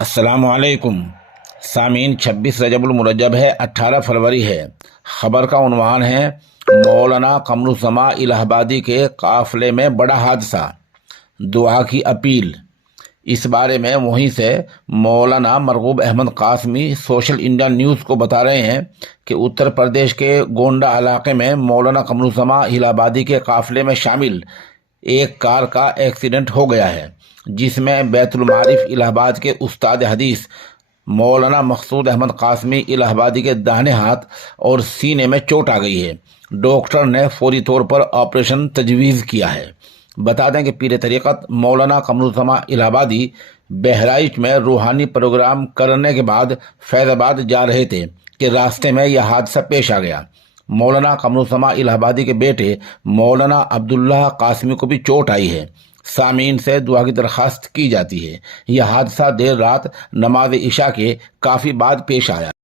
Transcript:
السلام علیکم سامعین، 26 رجب المرجب ہے، 18 فروری ہے۔ خبر کا عنوان ہے مولانا قمر الزماں الہ آبادی کے قافلے میں بڑا حادثہ، دعا کی اپیل۔ اس بارے میں وہیں سے Maulana Marghoob Ahmad Qasmi social India news کو بتا رہے ہیں کہ اتر پردیش کے گونڈا علاقے میں مولانا قمر الزماں الہ آبادی کے قافلے میں شامل ایک کار کا ایکسیڈنٹ ہو گیا ہے، جس میں بیت المعارف الہ آباد کے استاد حدیث مولانا مقصود احمد قاسمی الہ آبادی کے داہنے ہاتھ اور سینے میں چوٹ آ گئی ہے۔ ڈاکٹر نے فوری طور پر آپریشن تجویز کیا ہے۔ بتا دیں کہ پیر طریقت مولانا قمر الزماں الہ آبادی بہرائچ میں روحانی پروگرام کرنے کے بعد فیض آباد جا رہے تھے کہ راستے میں یہ حادثہ پیش آ گیا۔ مولانا قمر الزماں الہ آبادی کے بیٹے مولانا عبداللہ قاسمی کو بھی چوٹ آئی ہے۔ سامعین سے دعا کی درخواست کی جاتی ہے۔ یہ حادثہ دیر رات نماز عشاء کے کافی بعد پیش آیا۔